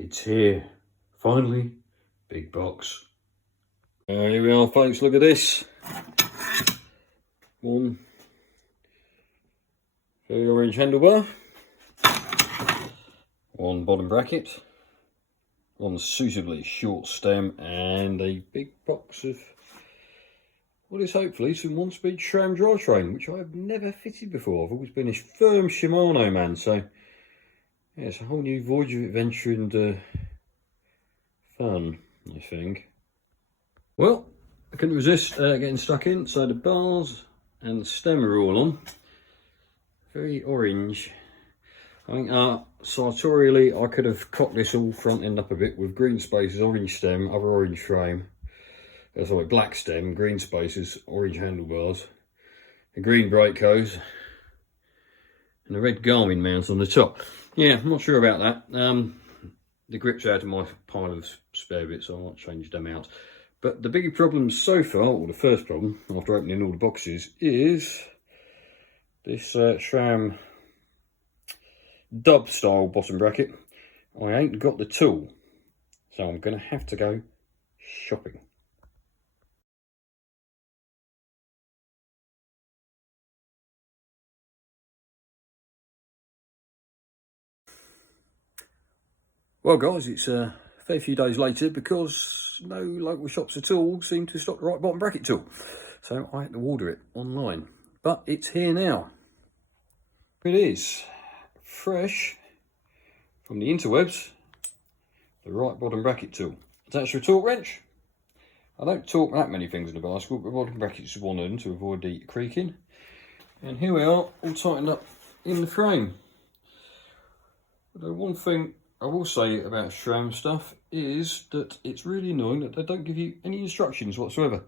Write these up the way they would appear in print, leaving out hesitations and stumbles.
It's here, finally, big box. Here we are, folks, look at this. One very orange handlebar, one bottom bracket, one suitably short stem, and a big box of what is hopefully some one-speed SRAM drivetrain, which I've never fitted before. I've always been a firm Shimano man, so yeah, it's a whole new voyage of adventure and fun, I think. Well, I couldn't resist getting stuck in, so the bars and the stem are all on. Very orange. I think sartorially I could have cocked this all front end up a bit with green spaces, orange stem, other orange frame. Sorry, black stem, green spaces, orange handlebars, a green brake hose, and a red Garmin mount on the top. Yeah, I'm not sure about that. The grips out of my pile of spare bits, so I might change them out. But the big problem so far, or the first problem, after opening all the boxes, is this SRAM dub style bottom bracket. I ain't got the tool, so I'm going to have to go shopping. Well guys, it's a fair few days later because no local shops at all seem to stock the right bottom bracket tool. So I had to order it online, but it's here now. It is, fresh from the interwebs, the right bottom bracket tool. Attached to a torque wrench. I don't torque that many things in a bicycle, but bottom bracket is one of them to avoid the creaking. And here we are, all tightened up in the frame. The one thing I will say about SRAM stuff is that it's really annoying that they don't give you any instructions whatsoever.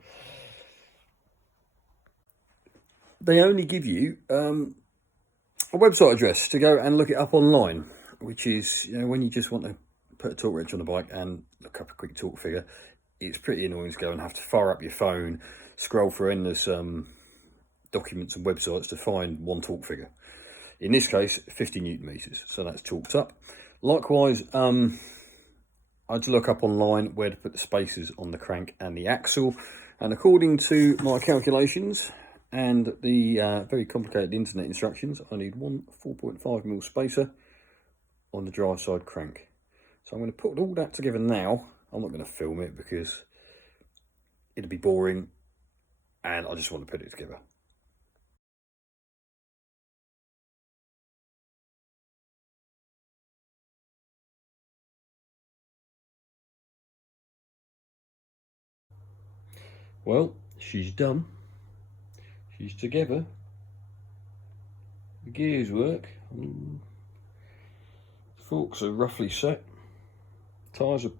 They only give you a website address to go and look it up online, which is, you know, when you just want to put a torque wrench on the bike and look up a quick torque figure, it's pretty annoying to go and have to fire up your phone, scroll through endless documents and websites to find one torque figure. In this case, 50 Newton meters, so that's torqued up. Likewise, I had to look up online where to put the spacers on the crank and the axle, and according to my calculations and the very complicated internet instructions, I need one 4.5mm spacer on the drive side crank. So I'm going to put all that together now. I'm not going to film it because it'd be boring, and I just want to put it together. Well, she's done. She's together. The gears work. The forks are roughly set. Tyres are,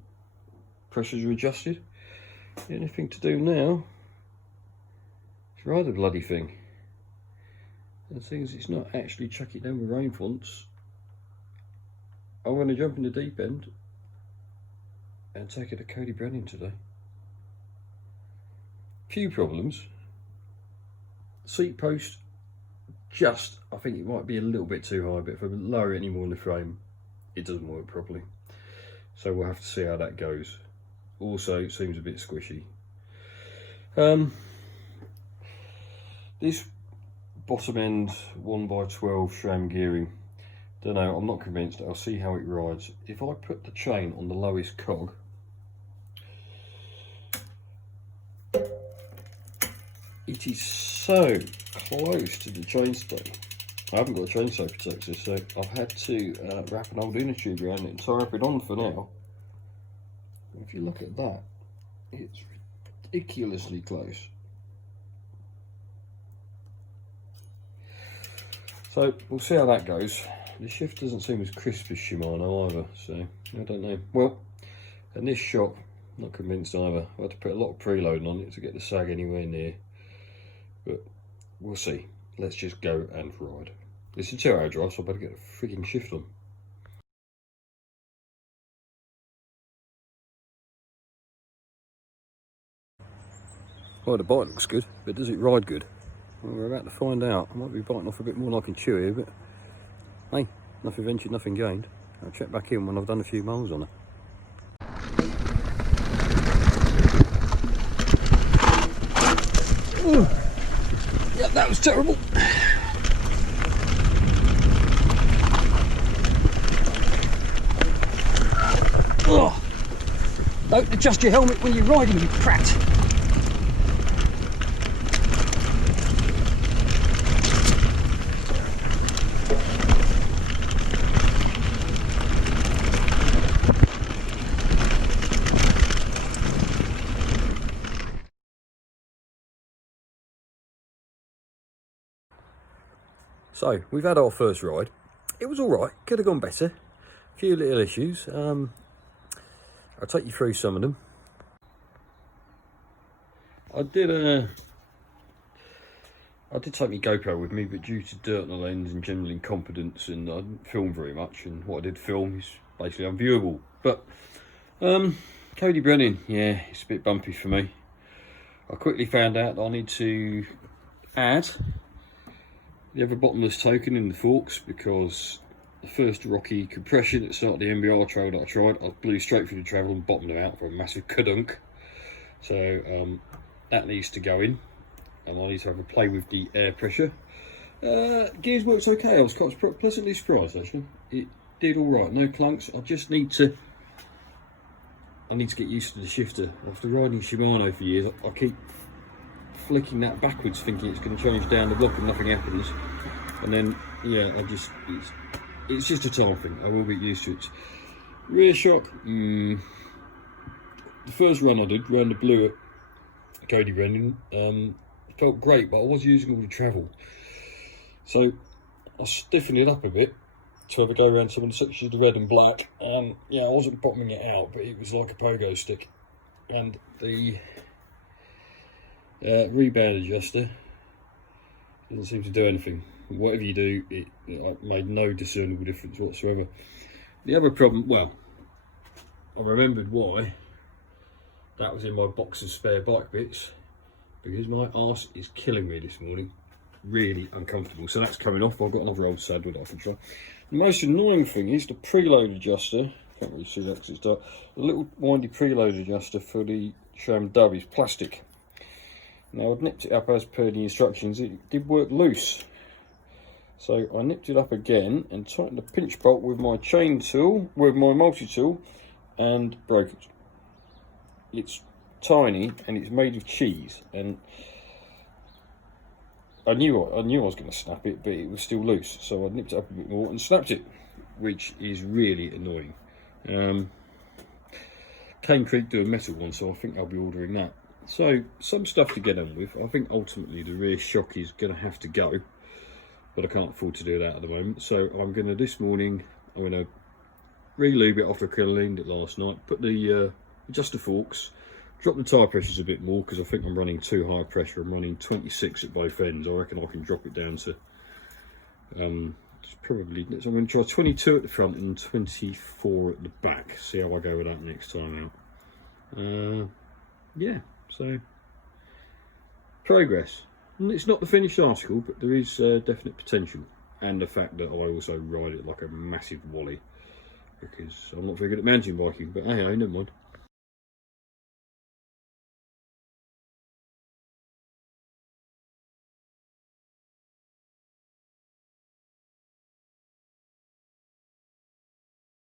pressures are adjusted. The only thing to do now is ride the bloody thing. And the thing is, it's not actually chuck it down with rain fonts. I'm going to jump in the deep end and take it to Cody Brennan today. Few problems. Seat post, just, I think it might be a little bit too high, but if I lower it any more in the frame, it doesn't work properly. So we'll have to see how that goes. Also, it seems a bit squishy. This bottom end 1x12 SRAM gearing, don't know, I'm not convinced. I'll see how it rides. If I put the chain on the lowest cog, it is so close to the chainstay. I haven't got a chainstay protector, so I've had to wrap an old inner tube around it and tie it on for now. If you look at that, it's ridiculously close. So we'll see how that goes. The shift doesn't seem as crisp as Shimano either, so I don't know. Well, in this shop, not convinced either. I had to put a lot of preloading on it to get the sag anywhere near. But we'll see. Let's just go and ride. It's a 2-hour drive, so I better get a freaking shift on. Well, the bike looks good, but does it ride good? Well, we're about to find out. I might be biting off a bit more than I can chew here, but hey, nothing ventured, nothing gained. I'll check back in when I've done a few miles on it. Ooh. Yeah, that was terrible. Oh. Don't adjust your helmet when you're riding, you prat. So, we've had our first ride. It was alright, could have gone better. A few little issues. I'll take you through some of them. I did take my GoPro with me, but due to dirt on the lens and general incompetence, and I didn't film very much, and what I did film is basically unviewable. But Cody Brennan, yeah, it's a bit bumpy for me. I quickly found out that I need to add the other bottomless token in the forks, because the first rocky compression at the start of the MBR trail that I tried, I blew straight through the travel and bottomed them out for a massive kadunk. So that needs to go in, and I need to have a play with the air pressure. Gears works okay. I was quite pleasantly surprised actually. It did all right, no clunks. I just need to get used to the shifter. After riding Shimano for years, I keep flicking that backwards thinking it's going to change down the block and nothing happens, and then yeah, it's just a time thing. I will get used to it. Rear shock, the first run I did round the blue at Cody Brennan, felt great, but I was using all the travel, so I stiffened it up a bit to have a go around some of the sections of the red and black, and yeah, I wasn't bottoming it out, but it was like a pogo stick. And the rebound adjuster doesn't seem to do anything. Whatever you do, it made no discernible difference whatsoever. The other problem, well, I remembered why. That was in my box of spare bike bits, because my arse is killing me this morning. Really uncomfortable. So that's coming off. I've got another old saddle that I can try. The most annoying thing is the preload adjuster. Can't really see that because it's dark. The little windy preload adjuster for the Sham Dub is plastic. Now I've nipped it up as per the instructions. It did work loose, so I nipped it up again and tightened the pinch bolt with my chain tool, with my multi-tool, and broke it. It's tiny and it's made of cheese, and I knew I was going to snap it, but it was still loose, so I nipped it up a bit more and snapped it, which is really annoying. Cane Creek do a metal one, so I think I'll be ordering that. So, some stuff to get on with. I think ultimately the rear shock is going to have to go, but I can't afford to do that at the moment. So I'm going to, this morning, I'm going to re-lube it after I cleaned it last night, put the adjust the forks, drop the tyre pressures a bit more, because I think I'm running too high pressure. I'm running 26 at both ends. I reckon I can drop it down to, probably, so I'm going to try 22 at the front and 24 at the back. See how I go with that next time out. Yeah. So, progress. And it's not the finished article, but there is definite potential. And the fact that I also ride it like a massive wally, because I'm not very good at mountain biking, but hey, never mind.